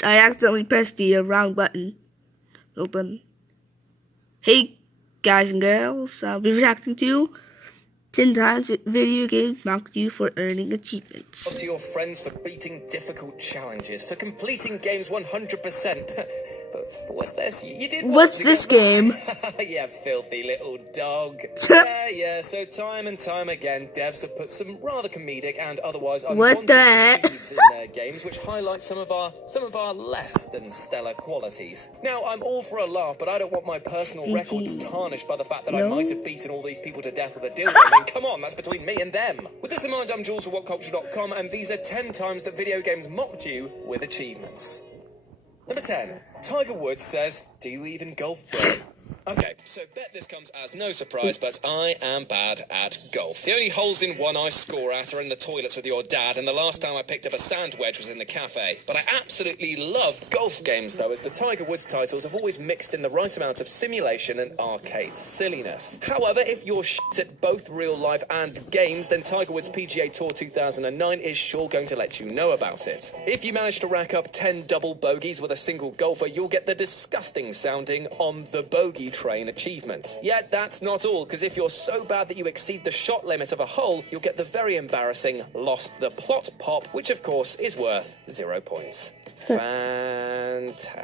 Oops, I accidentally pressed the wrong button. Open. Hey guys and girls, I'll be reacting to 10 times video games mocked you for earning achievements. To your friends for beating difficult challenges, for completing games 100%. But what's this? You did what? What's this game? Yeah, filthy little dog. Yeah, so time and time again, devs have put some rather comedic and otherwise unwanted achievements in their games, which highlight some of our less than stellar qualities. Now, I'm all for a laugh, but I don't want my personal records tarnished by the fact that I might have beaten all these people to death with a dildo. I mean, come on, that's between me and them. With this in mind, I'm Jules for WhatCulture.com, and these are 10 times that video games mocked you with achievements. Number 10. Tiger Woods says, "Do you even golf, bro?" Okay, so bet this comes as no surprise, but I am bad at golf. The only holes in one I score at are in the toilets with your dad, and the last time I picked up a sand wedge was in the cafe. But I absolutely love golf games, though, as the Tiger Woods titles have always mixed in the right amount of simulation and arcade silliness. However, if you're shit at both real life and games, then Tiger Woods PGA Tour 2009 is sure going to let you know about it. If you manage to rack up 10 double bogeys with a single golfer, you'll get the disgusting sounding "on the bogey train" achievement. Yet that's not all, because if you're so bad that you exceed the shot limit of a hole, you'll get the very embarrassing "lost the plot" pop, which of course is worth 0 points. Fantastic.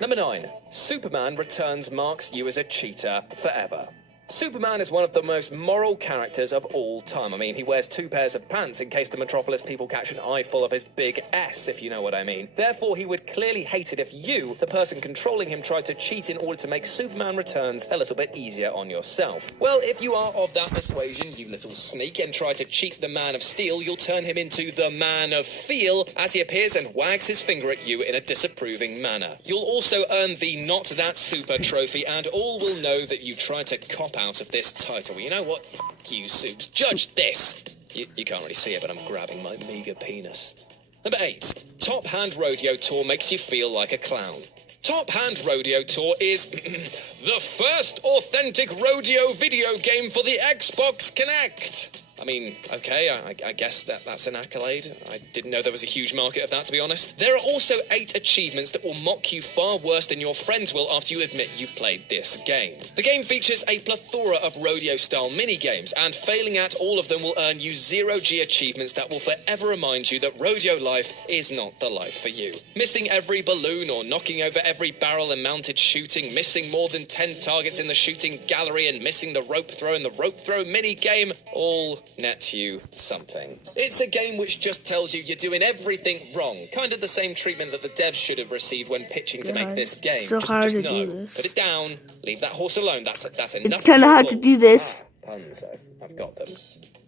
Number 9. Superman Returns marks you as a cheater forever. Superman is one of the most moral characters of all time. I mean, he wears 2 pairs of pants in case the Metropolis people catch an eyeful of his big S, if you know what I mean. Therefore, he would clearly hate it if you, the person controlling him, tried to cheat in order to make Superman Returns a little bit easier on yourself. Well, if you are of that persuasion, you little sneak, and try to cheat the Man of Steel, you'll turn him into the Man of Feel as he appears and wags his finger at you in a disapproving manner. You'll also earn the Not That Super trophy, and all will know that you tried to cop out of this title. You know what? F*** you, Soups. Judge this. You can't really see it, but I'm grabbing my meager penis. Number 8. Top Hand Rodeo Tour makes you feel like a clown. Top Hand Rodeo Tour is the first authentic rodeo video game for the Xbox Kinect. I mean, okay, I guess that's an accolade. I didn't know there was a huge market of that, to be honest. There are also 8 achievements that will mock you far worse than your friends will after you admit you played this game. The game features a plethora of rodeo-style mini-games, and failing at all of them will earn you 0G achievements that will forever remind you that rodeo life is not the life for you. Missing every balloon or knocking over every barrel in mounted shooting, missing more than 10 targets in the shooting gallery, and missing the rope throw in the rope throw mini-game, all net you something. It's a game which just tells you you're doing everything wrong. Kind of the same treatment that the devs should have received when pitching to make this game. So just hard to no. do this. Put it down. Leave that horse alone. That's enough. It's kind of hard to do this. Puns, I've got them.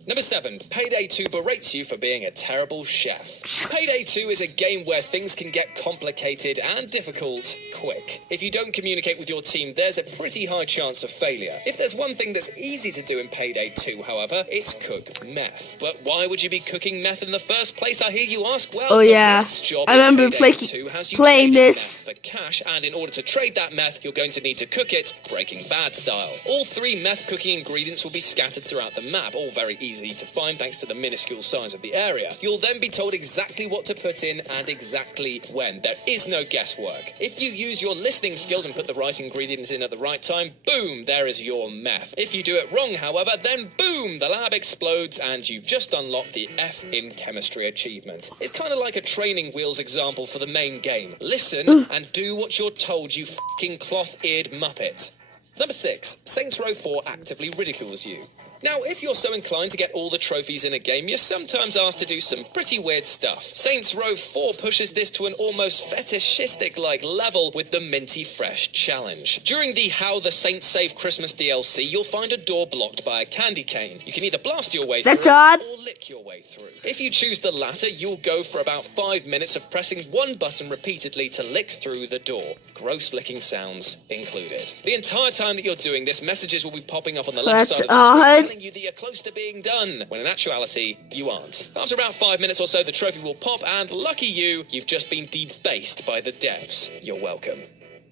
Number 7. Payday 2 berates you for being a terrible chef. Payday 2 is a game where things can get complicated and difficult quick. If you don't communicate with your team, there's a pretty high chance of failure. If there's one thing that's easy to do in Payday 2, however, it's cook meth. But why would you be cooking meth in the first place, I hear you ask? Well, oh yeah, job I remember playing this. For cash, and in order to trade that meth, you're going to need to cook it Breaking Bad style. All 3 meth cooking ingredients will be scattered throughout the map, all very easy to find thanks to the minuscule size of the area. You'll then be told exactly what to put in and exactly when. There is no guesswork. If you use your listening skills and put the right ingredients in at the right time, boom, there is your meth. If you do it wrong, however, then boom, the lab explodes and you've just unlocked the F in chemistry achievement. It's kind of like a training wheels example for the main game. Listen and do what you're told, you f***ing cloth-eared muppet. Number 6. Saints Row 4 actively ridicules you. Now, if you're so inclined to get all the trophies in a game, you're sometimes asked to do some pretty weird stuff. Saints Row 4 pushes this to an almost fetishistic-like level with the Minty Fresh challenge. During the How the Saints Save Christmas DLC, you'll find a door blocked by a candy cane. You can either blast your way through or lick your way through. If you choose the latter, you'll go for about 5 minutes of pressing one button repeatedly to lick through the door. Gross licking sounds included. The entire time that you're doing this, messages will be popping up on the left side of the screen telling you that you're close to being done, when in actuality, you aren't. After about 5 minutes or so, the trophy will pop, and lucky you, you've just been debased by the devs. You're welcome.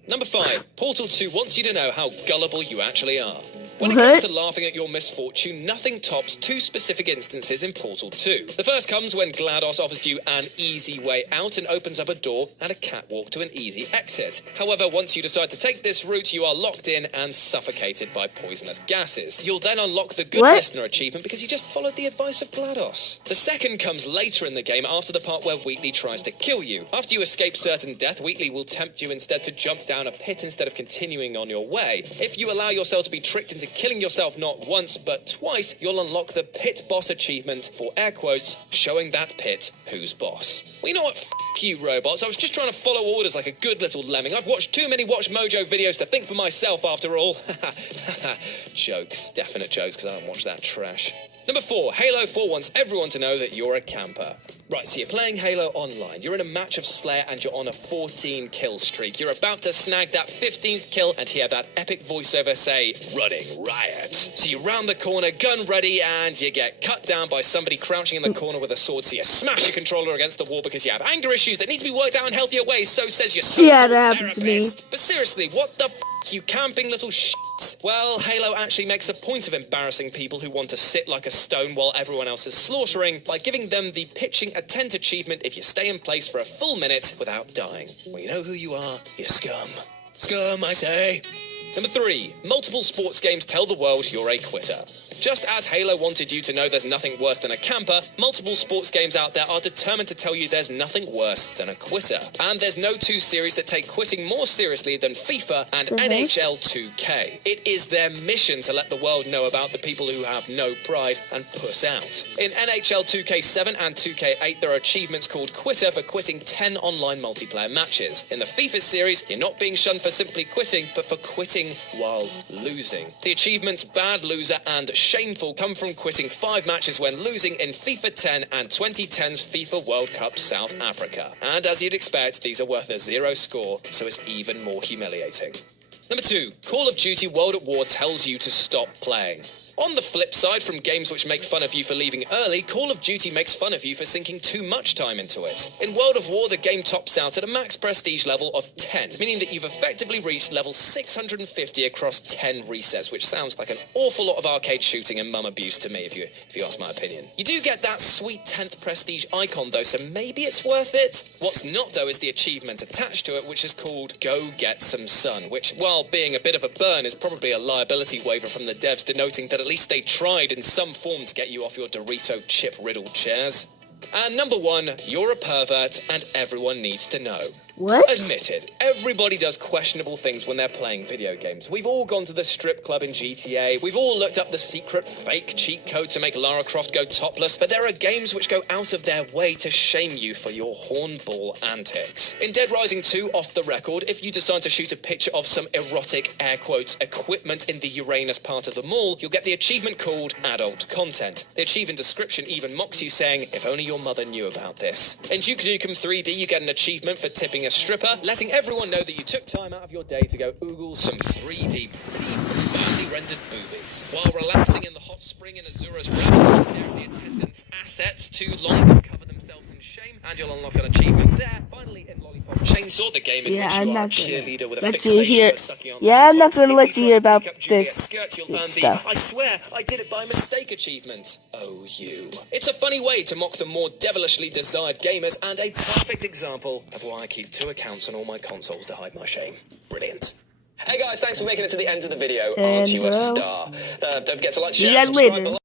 Number 5. Portal 2 wants you to know how gullible you actually are. When it comes to laughing at your misfortune, nothing tops two specific instances in Portal 2. The first comes when GLaDOS offers you an easy way out and opens up a door and a catwalk to an easy exit. However, once you decide to take this route, you are locked in and suffocated by poisonous gases. You'll then unlock the Good Listener achievement because you just followed the advice of GLaDOS. The second comes later in the game after the part where Wheatley tries to kill you. After you escape certain death, Wheatley will tempt you instead to jump down a pit instead of continuing on your way. If you allow yourself to be tricked into killing yourself not once but twice, you'll unlock the pit boss achievement for air quotes, showing that pit who's boss. Well, you know what? F*** you, robots. I was just trying to follow orders like a good little lemming. I've watched too many Watch Mojo videos to think for myself after all. Jokes. Definite jokes, because I don't watch that trash. Number 4, Halo 4 wants everyone to know that you're a camper. Right, so you're playing Halo Online. You're in a match of Slayer and you're on a 14 kill streak. You're about to snag that 15th kill and hear that epic voiceover say, "Running riot." So you round the corner, gun ready, and you get cut down by somebody crouching in the corner with a sword. So you smash your controller against the wall because you have anger issues that need to be worked out in healthier ways, so says your so-called therapist. But seriously, what the f***, you camping little shit? Well, Halo actually makes a point of embarrassing people who want to sit like a stone while everyone else is slaughtering by giving them the pitching a tent achievement if you stay in place for a full minute without dying. Well, you know who you are, you scum. Scum, I say. Number 3, multiple sports games tell the world you're a quitter. Just as Halo wanted you to know there's nothing worse than a camper, multiple sports games out there are determined to tell you there's nothing worse than a quitter. And there's no two series that take quitting more seriously than FIFA and NHL 2K. It is their mission to let the world know about the people who have no pride and puss out. In NHL 2K7 and 2K8, there are achievements called Quitter for quitting 10 online multiplayer matches. In the FIFA series, you're not being shunned for simply quitting, but for quitting while losing. The achievements Bad Loser and Shameful come from quitting 5 matches when losing in FIFA 10 and 2010's FIFA World Cup South Africa. And as you'd expect, these are worth a 0 score, so it's even more humiliating. Number 2, Call of Duty World at War tells you to stop playing. On the flip side, from games which make fun of you for leaving early, Call of Duty makes fun of you for sinking too much time into it. In World of War, the game tops out at a max prestige level of 10, meaning that you've effectively reached level 650 across 10 resets, which sounds like an awful lot of arcade shooting and mum abuse to me, if you ask my opinion. You do get that sweet 10th prestige icon though, so maybe it's worth it. What's not though is the achievement attached to it, which is called Go Get Some Sun, which, while being a bit of a burn, is probably a liability waiver from the devs denoting that at least they tried in some form to get you off your Dorito chip-riddled chairs. And number 1, you're a pervert and everyone needs to know. What? Admitted, everybody does questionable things when they're playing video games. We've all gone to the strip club in GTA, we've all looked up the secret fake cheat code to make Lara Croft go topless, but there are games which go out of their way to shame you for your hornball antics. In Dead Rising 2, off the record, if you decide to shoot a picture of some erotic, air quotes, equipment in the Uranus part of the mall, you'll get the achievement called Adult Content. The achievement description even mocks you saying, if only your mother knew about this. In Duke Nukem 3D, you get an achievement for tipping a stripper, letting everyone know that you took time out of your day to go oogle some 3D pretty badly rendered boobies, while relaxing in the hot spring in Azura's realm, stare at the attendant's assets too long to cover themselves in shame, and you'll unlock an achievement there. Finally, in Lollipop Chainsaw, the game in which you are a cheerleader with a fixation for sucking on I'm not going to let you hear about this stuff. I swear, I did it by mistake achievement. Oh, you. It's a funny way to mock the more devilishly desired gamers, and a perfect example of why I keep 2 accounts on all my consoles to hide my shame. Brilliant. Hey guys, thanks for making it to the end of the video. Aren't you a star? Don't forget to like, share, and subscribe below.